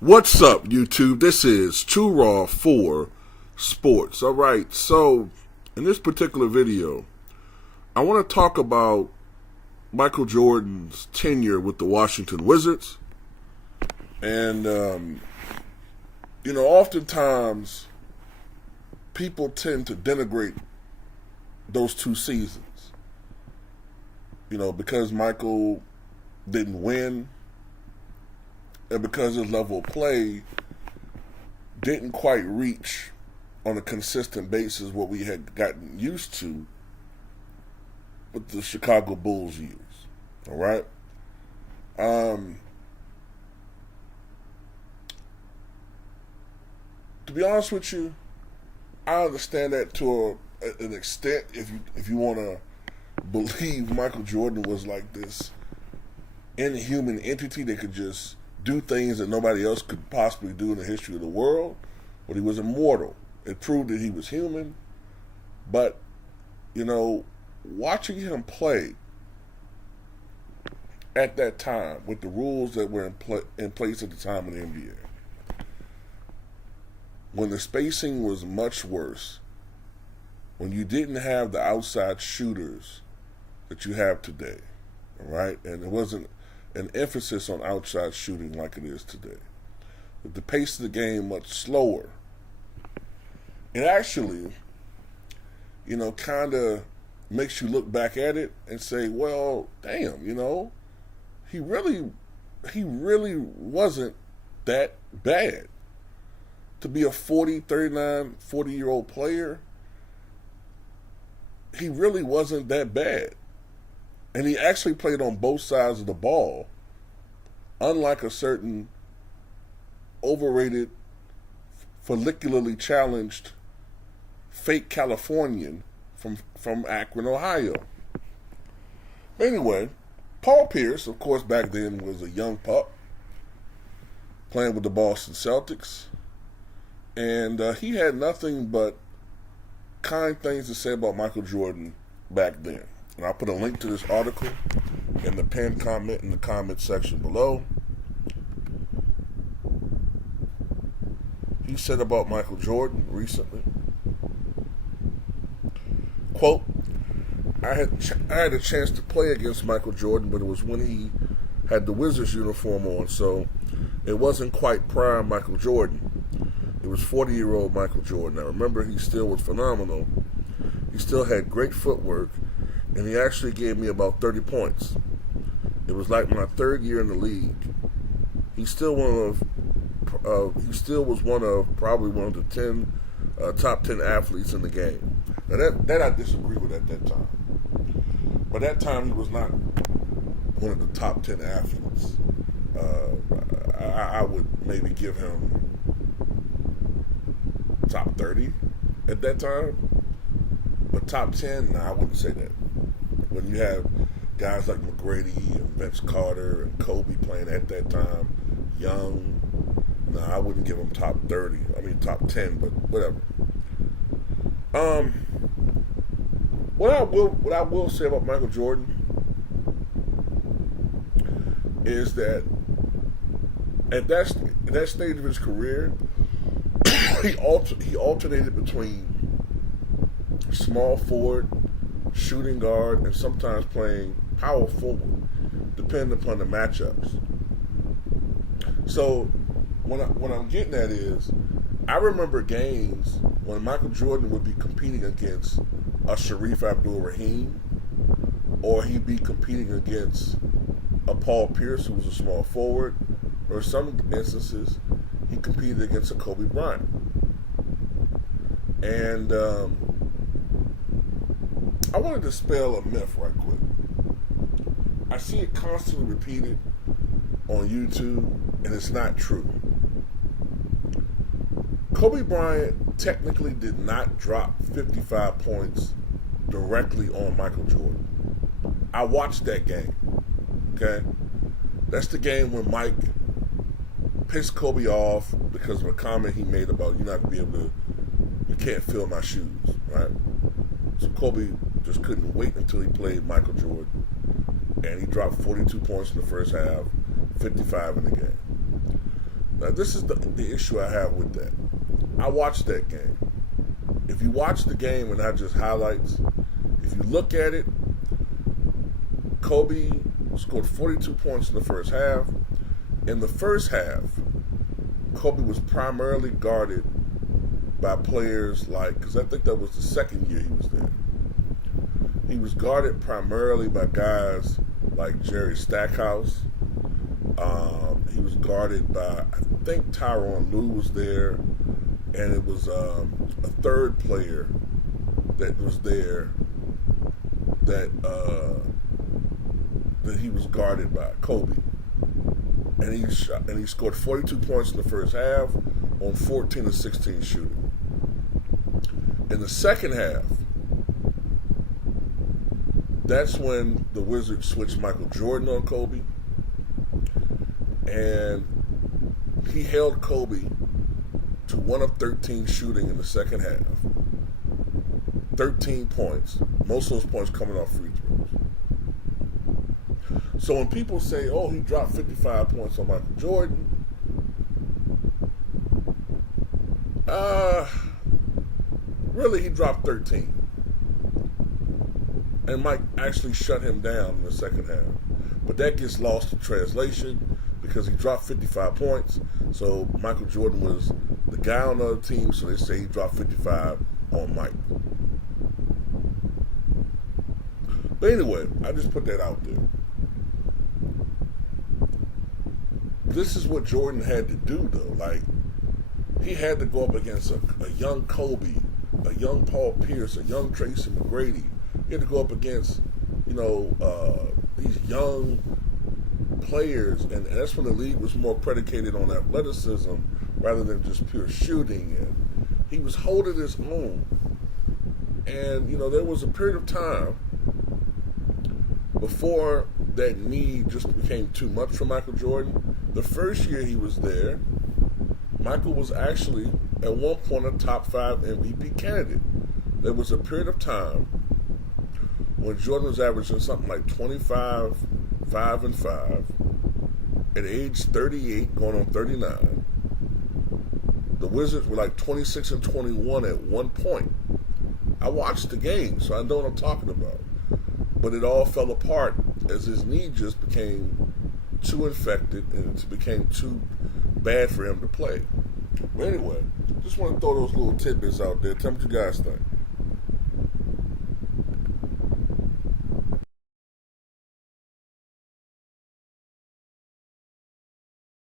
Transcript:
What's up, YouTube? This is Too Raw for Sports. All right, so in this particular video, I want to talk about Michael Jordan's tenure with the Washington Wizards. And, oftentimes people tend to denigrate those two seasons. Because Michael didn't win and because his level of play didn't quite reach on a consistent basis what we had gotten used to with the Chicago Bulls years. All right? To be honest with you, I understand that to an extent. If you want to believe Michael Jordan was like this inhuman entity that could just do things that nobody else could possibly do in the history of the world, but he was immortal. It proved that he was human. But, watching him play at that time with the rules that were in place at the time in the NBA, when the spacing was much worse, when you didn't have the outside shooters that you have today, all right? And it wasn't an emphasis on outside shooting like it is today. With the pace of the game much slower, it actually, kind of makes you look back at it and say, well, damn, he really wasn't that bad. To be a 40-year-old player, he really wasn't that bad. And he actually played on both sides of the ball, unlike a certain overrated, follicularly challenged fake Californian from Akron, Ohio. Anyway, Paul Pierce, of course, back then was a young pup playing with the Boston Celtics. And he had nothing but kind things to say about Michael Jordan back then. And I'll put a link to this article in the pinned comment in the comment section below. He said about Michael Jordan recently, quote, I had a chance to play against Michael Jordan, but it was when he had the Wizards uniform on, so it wasn't quite prime Michael Jordan. It was 40-year-old Michael Jordan. I remember he still was phenomenal. He still had great footwork, and he actually gave me about 30 points. It was like my third year in the league. He still was probably one of the top 10 athletes in the game. Now that I disagree with at that time. But that time he was not one of the top 10 athletes. I would maybe give him top 30 at that time. But top 10, I wouldn't say that. When you have guys like McGrady and Vince Carter and Kobe playing at that time, Young, I wouldn't give him top 30. I mean top 10, but whatever. What I will say about Michael Jordan is that at that stage of his career, he alternated between small forward, shooting guard, and sometimes playing power forward, depending upon the matchups. So what I'm getting at is, I remember games when Michael Jordan would be competing against a Sharif Abdul-Rahim, or he'd be competing against a Paul Pierce, who was a small forward, or in some instances, he competed against a Kobe Bryant. And I want to dispel a myth right quick. I see it constantly repeated on YouTube, and it's not true. Kobe Bryant technically did not drop 55 points directly on Michael Jordan. I watched that game, okay? That's the game when Mike pissed Kobe off because of a comment he made about you can't fill my shoes, right? So Kobe just couldn't wait until he played Michael Jordan, and he dropped 42 points in the first half, 55 in the game. Now, this is the issue I have with that. I watched that game. If you watch the game and not just highlights, if you look at it, Kobe scored 42 points in the first half. In the first half, Kobe was primarily guarded by players like, because I think that was the second year he was there. He was guarded primarily by guys like Jerry Stackhouse. He was guarded by, I think Tyronn Lue was there, and it was a third player that was there that he was guarded by, Kobe. And he scored 42 points in the first half on 14 of 16 shooting. In the second half, that's when the Wizards switched Michael Jordan on Kobe. And he held Kobe to 1 of 13 shooting in the second half. 13 points. Most of those points coming off free throws. So when people say, oh, he dropped 55 points on Michael Jordan, really he dropped 13. And Mike actually shut him down in the second half. But that gets lost in translation because he dropped 55 points. So Michael Jordan was the guy on the other team, so they say he dropped 55 on Mike. But anyway, I just put that out there. This is what Jordan had to do, though. Like, he had to go up against a young Kobe, a young Paul Pierce, a young Tracy McGrady. He had to go up against, these young players, and that's when the league was more predicated on athleticism rather than just pure shooting. And he was holding his own. And, there was a period of time before that need just became too much for Michael Jordan. The first year he was there, Michael was actually, at one point, a top 5 MVP candidate. There was a period of time when Jordan was averaging something like 25, 5 and 5, at age 38, going on 39. The Wizards were like 26 and 21 at one point. I watched the game, so I know what I'm talking about. But it all fell apart as his knee just became too infected and it became too bad for him to play. But anyway, just want to throw those little tidbits out there. Tell me what you guys think.